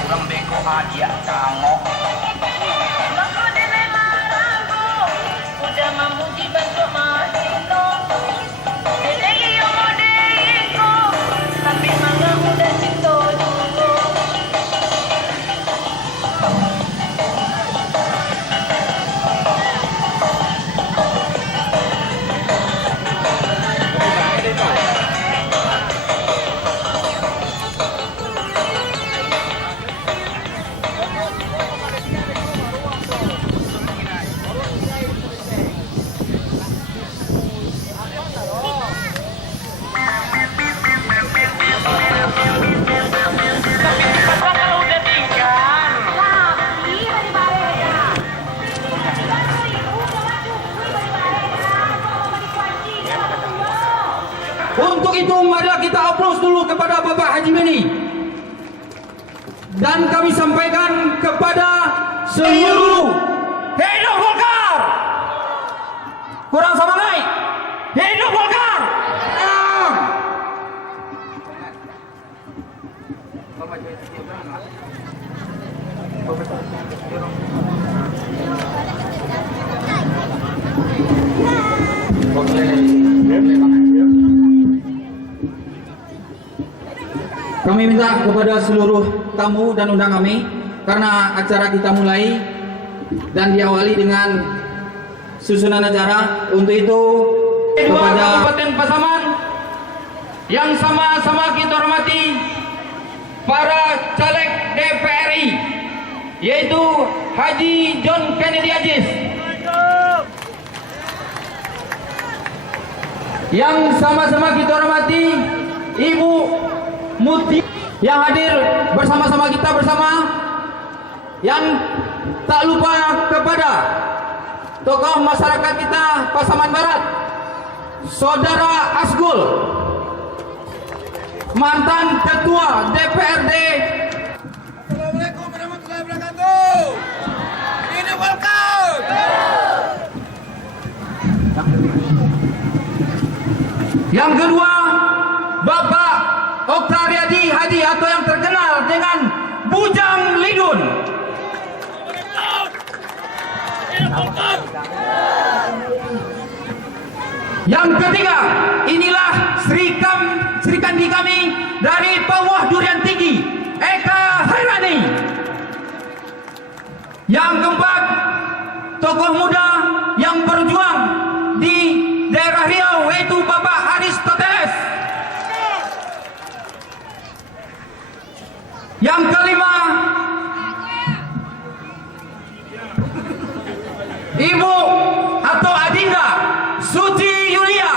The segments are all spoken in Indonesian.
Kurang beko aja cangok. Maka denai marangku, udah mamuji bantu mahino. Denai yang modeko, tapi mangga udah cinta dulu. Untuk itu marilah kita aplaus dulu kepada Bapak Haji Meni. Dan kami sampaikan kepada seluruh hidup Golkar. Kurang sama naik. Hidup Golkar. Kami minta kepada seluruh tamu dan undang kami, karena acara kita mulai dan diawali dengan susunan acara. Untuk itu kepada Kabupaten Pasaman yang sama-sama kita hormati para caleg DPRI, yaitu Haji John Kennedy Ajis, yang sama-sama kita hormati Ibu Muti yang hadir bersama-sama kita bersama, yang tak lupa kepada tokoh masyarakat kita Pasaman Barat, Saudara Asgul, mantan Ketua DPRD. Assalamualaikum warahmatullahi wabarakatuh. Hidup Golkar. Yang kedua, Bapak Oktariadi Hadi atau yang terkenal dengan Bujang Lidun. Yang ketiga, inilah Sri Kandi kami dari Pawah Durian Tinggi, Eka Hairani. Yang keempat, tokoh muda yang berjuang di daerah Riau, yaitu Bapak Aristoteles. Yang kelima, Ibu atau Adinda Suci Yulia.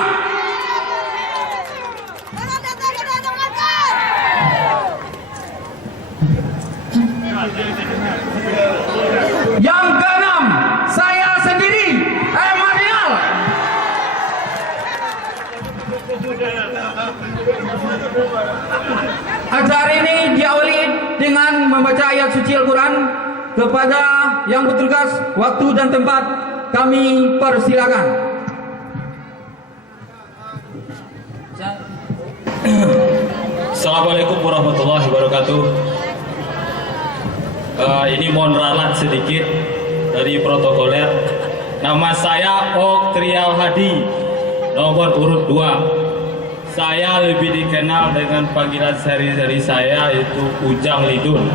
Yang keenam, saya sendiri, Mardial. Acara ini diawali dengan membaca ayat suci Al-Quran. Kepada yang bertugas, waktu dan tempat kami persilakan. Assalamualaikum warahmatullahi wabarakatuh. Ini mohon ralat sedikit dari protokoler. Nama saya Oktrial Hadi, nomor urut 2. Saya lebih dikenal dengan panggilan sehari-hari saya yaitu Ujang Lidun.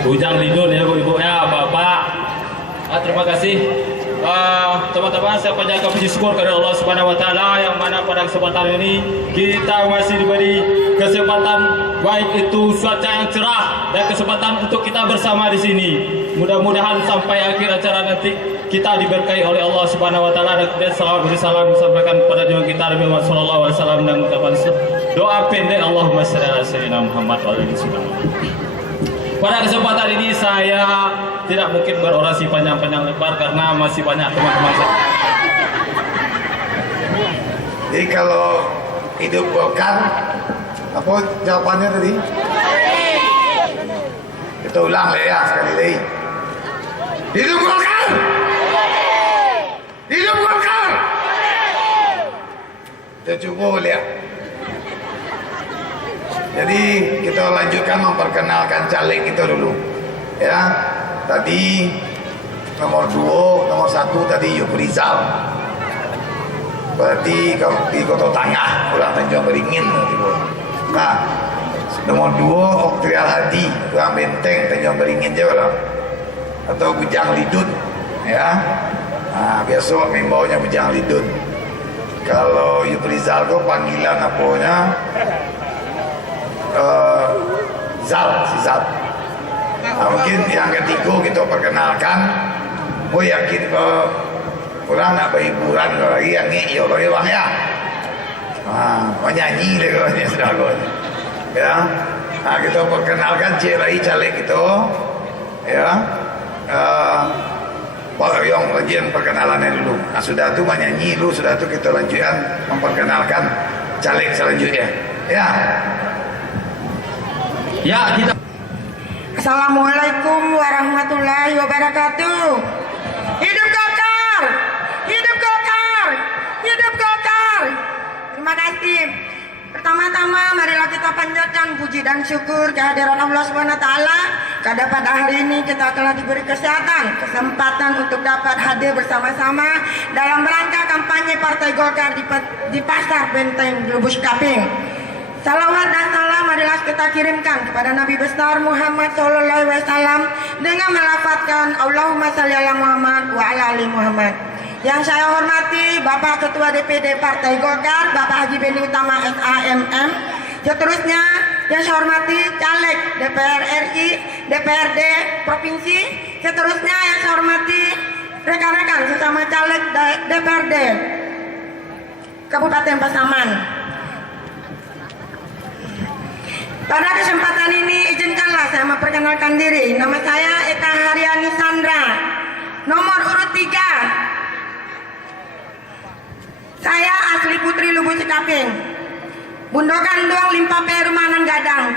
Ujang Lidun ya Bu-ibu ya Bapak. Terima kasih. Teman-teman, saya panjatkan puji syukur kepada Allah Subhanahu wa taala yang mana pada kesempatan ini kita masih diberi kesempatan, baik itu cuaca yang cerah dan kesempatan untuk kita bersama di sini. Mudah-mudahan sampai akhir acara nanti kita diberkahi oleh Allah Subhanahu wa taala, dan kemudian salawat beri salam disampaikan kepada junjungan kita Nabi Muhammad sallallahu alaihi wasallam dan ucapan doa pendek Allahumma shalli ala sayyidina Muhammad wa alihi wasallam. Pada kesempatan ini saya tidak mungkin berorasi panjang-panjang lebar karena masih banyak teman-teman saya. Jadi kalau hidup Golkar, apa jawabannya tadi? Kita ulang ya sekali lagi. Hidup Golkar! Hidup Golkar! Kita coba lihat. Jadi kita lanjutkan memperkenalkan caleg kita dulu. Ya, tadi nomor 2, nomor 1 tadi Yufrizal. Berarti di Kota Tengah, orang Tanjung Beringin. Nah, nomor 2 Oktrial Hadi, orang Benteng Tanjung Beringin je lah. Atau Bujang Lidun, ya. Nah, besok membaunya Bujang Lidun. Kalau Yufrizal tu panggilan apanya? Zal, si Zal. Nah, mungkin yang ketiga kita perkenalkan. Oh yakin kalau orang nak berhiburan lagi yang ni, ya bagi bang ya. Menyanyi lagi kalau ni sudah kot. Ya, nah, kita perkenalkan Cirai caleg kita. Ya, Pak Yong lanjutkan perkenalannya dulu. Nah, sudah tu menyanyi dulu, sudah tu kita lanjutkan memperkenalkan caleg selanjutnya. Ya. Ya, kita Assalamualaikum warahmatullahi wabarakatuh. Hidup Golkar! Hidup Golkar! Hidup Golkar! Terima kasih. Pertama-tama marilah kita panjatkan puji dan syukur kehadiran Allah SWT karena pada hari ini kita telah diberi kesempatan untuk dapat hadir bersama-sama dalam rangka kampanye Partai Golkar di Pasar Benteng Lubus Kaping. Salawat dan salam marilah kita kirimkan kepada Nabi besar Muhammad SAW dengan melafazkan Allahumma shalli ala Muhammad wa ala ali Muhammad. Yang saya hormati Bapak Ketua DPD Partai Golkar, Bapak Haji Beni Utama SAMM. Seterusnya yang saya hormati caleg DPR RI, DPRD Provinsi. Seterusnya yang saya hormati rekan-rekan sesama caleg DPRD Kabupaten Pasaman. Pada kesempatan ini izinkanlah saya memperkenalkan diri. Nama saya Eka Haryani Sandra, nomor urut 3. Saya asli Putri Lubuk Cikaping, Bundokan Duang Limpa Perumanan Gadang,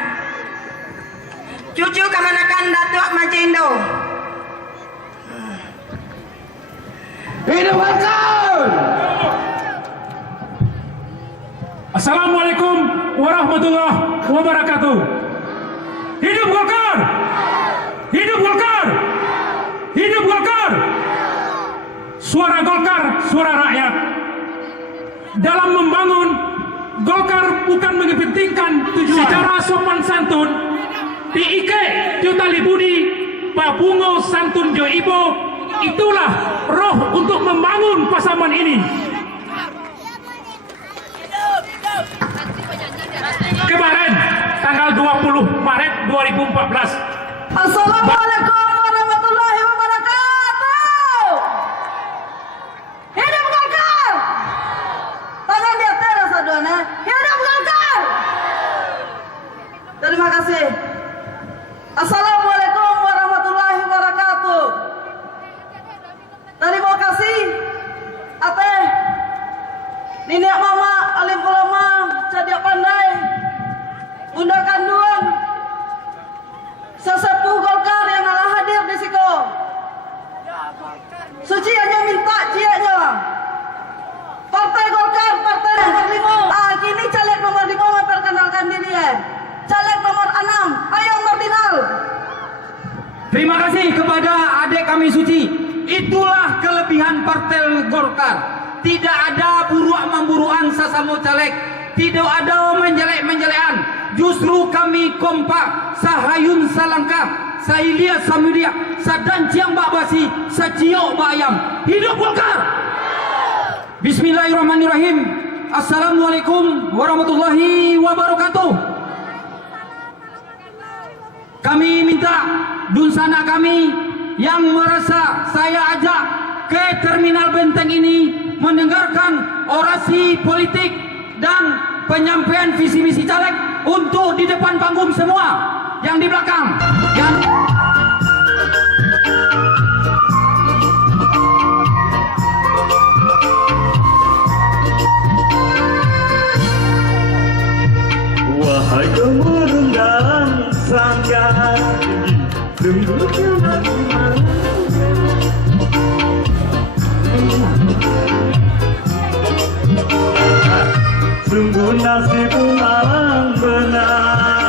cucu Kamanakan Datuk Majendo. Hidup Golkar! Assalamualaikum warahmatullahi wabarakatuh. Hidup Golkar! Hidup Golkar! Hidup Golkar! Suara Golkar, suara rakyat. Dalam membangun, Golkar bukan mengepentingkan tujuan secara sopan santun. Diike Jotali Budi, Babungo Santun Jo Ibo, itulah roh untuk membangun Pasaman ini. Kemarin tanggal 20 Maret 2014. Assalamualaikum warahmatullahi wabarakatuh. Hidup Golkar! Tangan di atas saudara. Hidup Golkar! Terima kasih. Assalamualaikum warahmatullahi wabarakatuh. Terima kasih Ateh Nenek Mama Alim Ulama Cadia Pandai Bunda Kandung sesepuh Golkar yang telah hadir di siko. Suci hanya minta jianya. Partai Golkar, partai nomor 5. Kini caleg nomor 5 memperkenalkan diri ya. Caleg nomor 6, Ayo Martinal. terima kasih kepada adik kami Suci. Itulah kelebihan Partai Golkar. Tidak ada buruan sesama caleg. Tidak ada menjelek-menjelekan. Justru kami kompak, sahayun salangkah, sailia samudia, sadanciang bak basi, saciok bak ayam. Hidup Golkar! Bismillahirrahmanirrahim. Assalamualaikum warahmatullahi wabarakatuh. Kami minta dunsana kami yang merasa saya ajak ke Terminal Benteng ini mendengarkan orasi politik dan penyampaian visi misi caleg untuk di depan panggung semua yang di belakang. Wahai gemuruh dan sangga sungguh sungguh nasib malang benar.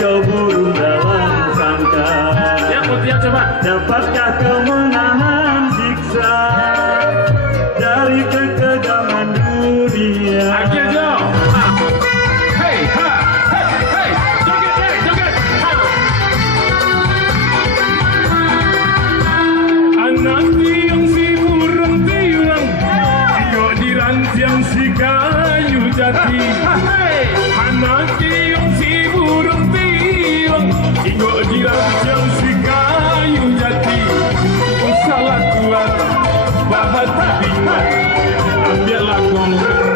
kau burung dalam sangka. Ya Mutia coba. Dapatkah kau menahan siksa dari kekejaman dunia? Akhir Jo. Hey, ha, hey, hey, joget, ha. Anak tiang si burung tiang, tengok di rantiang si kayu jati. Anak tiang si burung tiang, tengok di rantiang si kayu jati. Salah kuat, bahat bingung, ambillah gongker.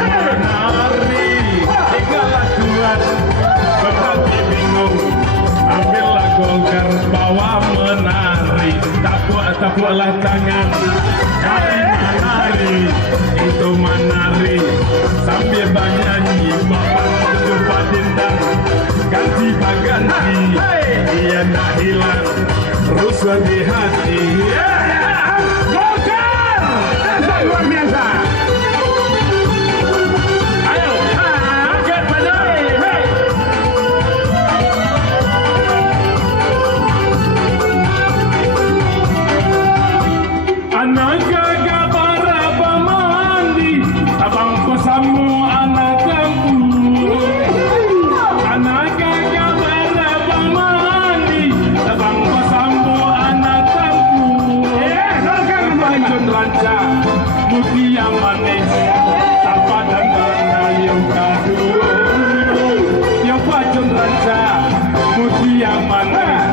Menari, tinggallah kuat, berhati bingung, ambillah gongker, bawa menari. Tapuklah tangan, kali menari, itu menari. Sambil bernyanyi, bapak berjumpa dindang, ganti baganti, dia nak hilang, rusuh di hati. Gongker, luar biasa. Ayo, joget padai, hey. Anak gagah para pemandi, abang pesamu anak kampung. Anak gagah para pemandi, abang pesamu anak kampung. Bacun ranca, mutia manis, sapa dan warna yang kadu. Yang bacun ranca, mutia manis,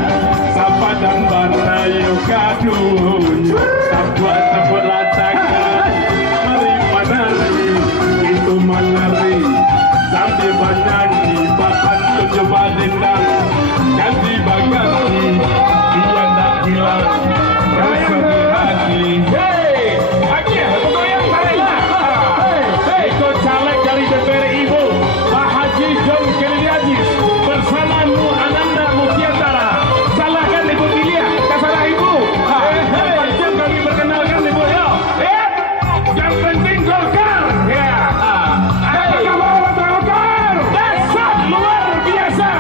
sapa dan warna yang kadu. Tapuk latangan, mari menari, itu menari. Sambil bernyanyi, bahkan coba dendang, ganti baganti, dia tak hilang, rasa di hati. Hei, akhir, goyang tarik. Hei, ikut caleg dari DPR Ibu, Pak Haji John Kennedy Aziz, bersamamu Ananda Mutiara. Salahkan Ibu Tilia, salah Ibu. Macam kami perkenalkan Ibu ya. Yang penting Golkar. Ya. Apa kabar Golkar? Dasar luar biasa.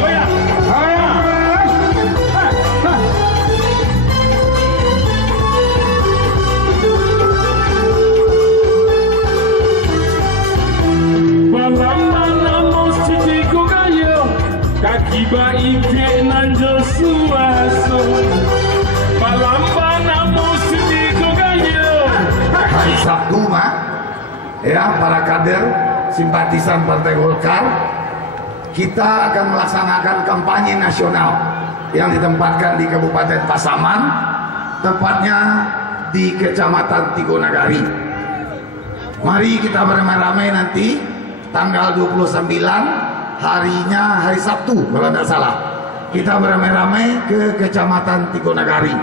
Goyang. Balambana mositi kugayo, kaki bayi nan Josuaso. Balambana mositi kugayo. Hari Sabtu mah ya para kader simpatisan Partai Golkar, kita akan melaksanakan kampanye nasional yang ditempatkan di Kabupaten Pasaman, tepatnya di Kecamatan Tigonagari. Mari kita beramai-ramai nanti tanggal 29, harinya hari Sabtu kalau tidak salah. Kita beramai-ramai ke Kecamatan Tigonagari.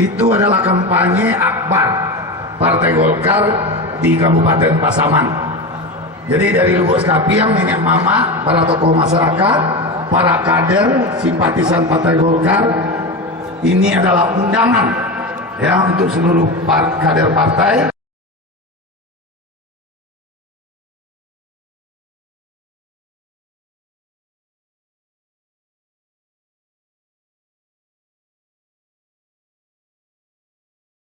Itu adalah kampanye akbar Partai Golkar di Kabupaten Pasaman. Jadi dari Lubuk Kapiang, nenek mama, para tokoh masyarakat, para kader, simpatisan Partai Golkar, ini adalah undangan ya untuk seluruh kader partai.